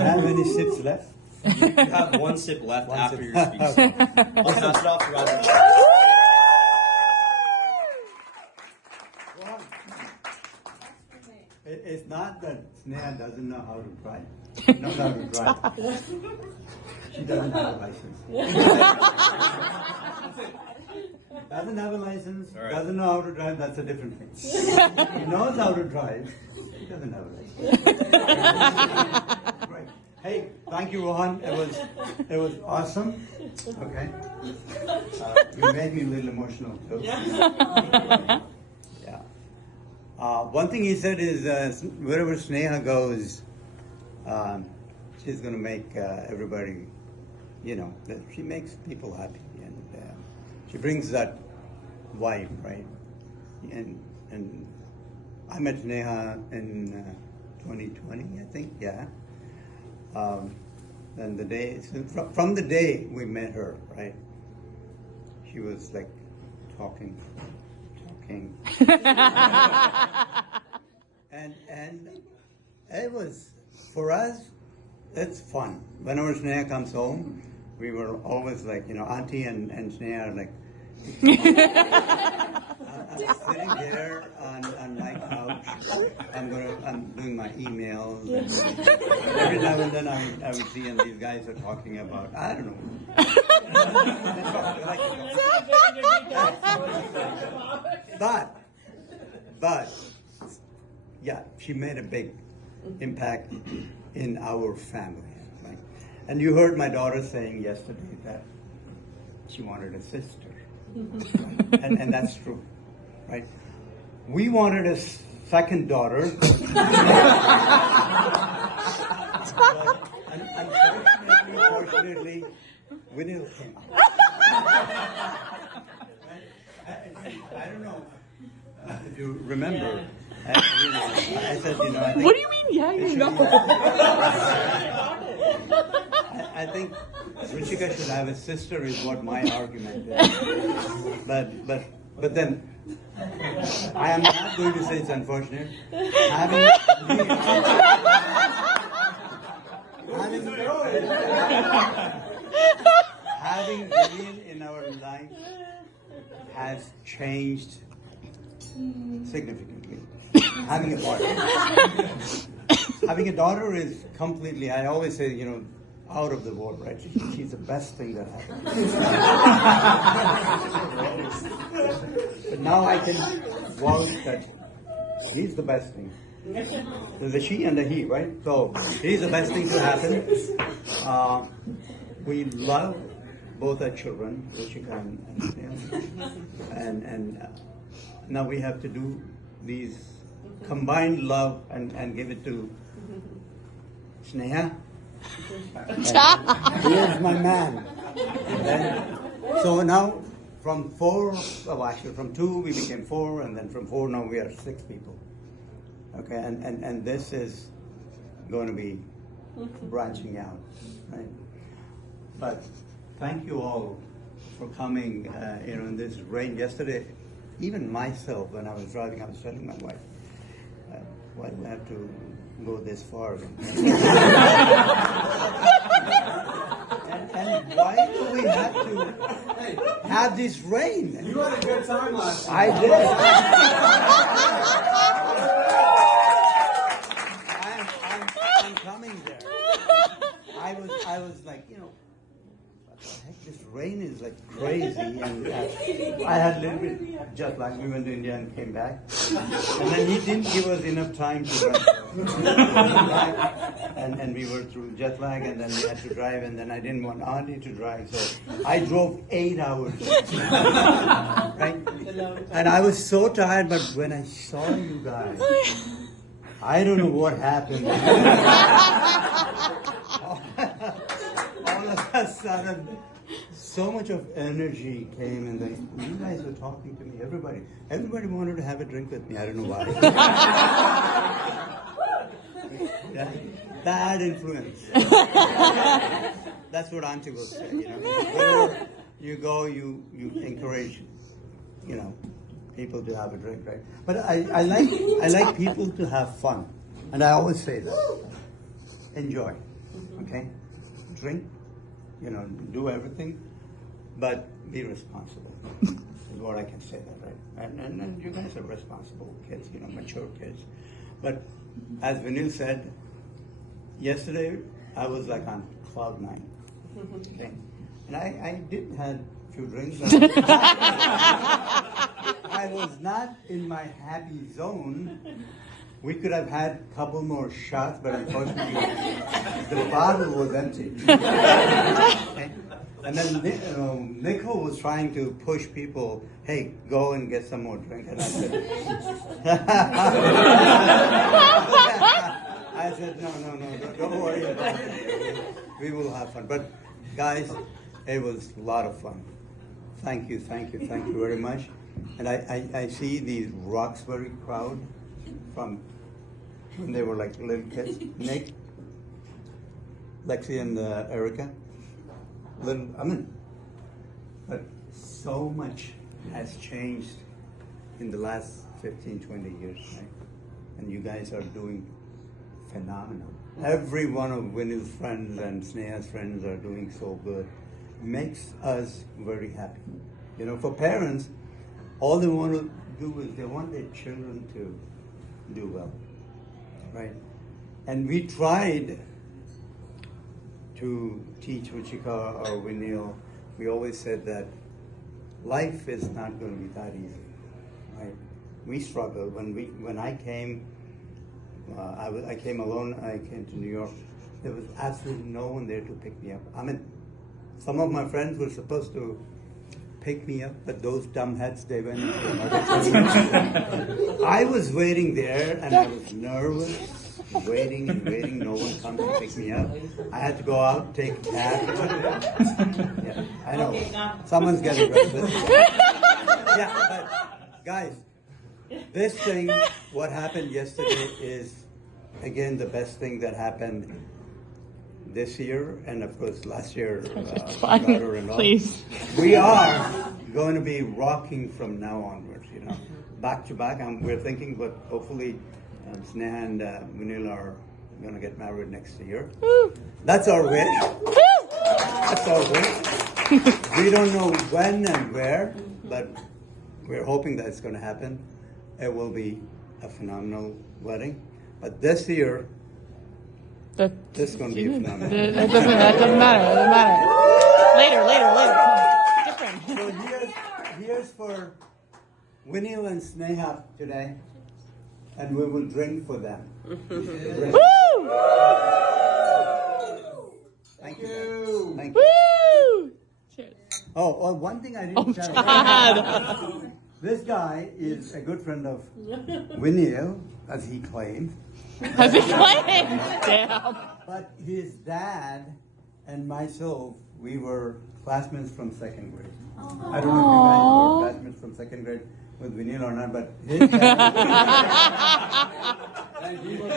I have any sips left? You have one sip left after sip. your speech. I'll pass it off to Roger. It's not that Sneha doesn't know how to drive. Knows how to drive. She doesn't have a license. Doesn't have a license, All right. doesn't know how to drive, that's a different thing. He knows how to drive, he doesn't have a license. Right. Hey, thank you, Rohan. It was awesome. Okay. You made me a little emotional too. Yeah. One thing he said is wherever Sneha goes, she's going to make everybody, she makes people happy, and she brings that vibe, right? And I met Sneha in 2020, I think, yeah. And from the day we met her, right? She was like talking. and it was, for us, it's fun. Whenever Sneha comes home, we were always like, Auntie and Sneha are like, I'm sitting there on my couch. I'm doing my emails. And every now and then I would see, and these guys are talking about, I don't know. But, yeah, she made a big impact in our family. Right? And you heard my daughter saying yesterday that she wanted a sister. Right? And that's true, right? We wanted a second daughter. But unfortunately, Vineel came out. I don't know if you remember. I said, I think, what do you mean? Yeah, you know. I think Ruchika should have a sister is what my argument is. But then I am not going to say it's unfortunate. Having Vineel in our life has changed significantly. Having a daughter is completely, I always say, out of the world, right? She's the best thing that happened. But now I can vouch that he's the best thing. There's a she and a he, right? So he's the best thing to happen. We love both our children, Ruchika and now we have to do these combined love and give it to Sneha. Here's my man. So now from from 2 we became 4, and then from 4 now we are 6 people. Okay, and this is going to be branching out, right? But thank you all for coming, in this rain. Yesterday, even myself, when I was driving, I was telling my wife, why do I have to go this far? and why do we have to have this rain? You had a good time last I night. did. I'm coming there. I was like, what the heck, this rain is like crazy, and I had a little bit jet lag. We went to India and came back, and then he didn't give us enough time to rest. and we were through jet lag, and then we had to drive, and then I didn't want Auntie to drive, so I drove 8 hours, right? And I was so tired, but when I saw you guys, I don't know what happened. All of a sudden, so much of energy came, and you guys were talking to me. Everybody wanted to have a drink with me. I don't know why. Yeah, bad influence. That's what Auntie will say. Wherever you go, you encourage, people to have a drink, right? But I like people to have fun, and I always say that. Enjoy. Okay? Drink, do everything, but be responsible. Is what I can say that, right? And you guys are responsible kids, mature kids. But as Vineel said, yesterday I was like on cloud nine. Okay? And I did have a few drinks. I was not in my happy zone. We could have had a couple more shots, but unfortunately, the bottle was empty. Okay? And then Nicole was trying to push people, hey, go and get some more drink. And I said, no, don't worry about it. We will have fun. But guys, it was a lot of fun. Thank you very much. And I see these Roxbury crowd from when they were like little kids. Nick, Lexi, and Erica. But so much has changed in the last 15, 20 years, right? And you guys are doing phenomenal. Every one of Vineel's friends and Sneha's friends are doing so good. Makes us very happy. For parents, all they want to do is they want their children to do well, right? And we tried to teach Ruchika or Vineel. We always said that life is not going to be that easy, right? We struggled when I came. I came alone. I came to New York. There was absolutely no one there to pick me up. Some of my friends were supposed to pick me up, but those dumb heads, they went into another place. I was waiting there, and I was nervous, waiting, no one comes to pick me up. I had to go out, take a cab. Yeah, I know. Someone's getting restless. Yeah, but guys, this thing, what happened yesterday is, again, the best thing that happened this year, and of course last year, daughter-in-law. Please. We are going to be rocking from now onwards, back to back. We're thinking, but hopefully Sneha and Vineel are going to get married next year. Woo. That's our wish. Woo. That's our wish. We don't know when and where, but we're hoping that it's going to happen. It will be a phenomenal wedding. But this year, this is going to be a phenomenal. That doesn't matter. Later. Different. So here's for Vineel and Sneha today, and we will drink for them. Woo! Thank you. Thank you. Woo! Cheers. Oh, one thing I didn't tell you. This guy is a good friend of Vineel, as he claimed. As he claimed. Damn. But his dad and myself, we were classmates from second grade. I don't know if you guys were classmates from second grade with Vineel or not, but his dad. And he was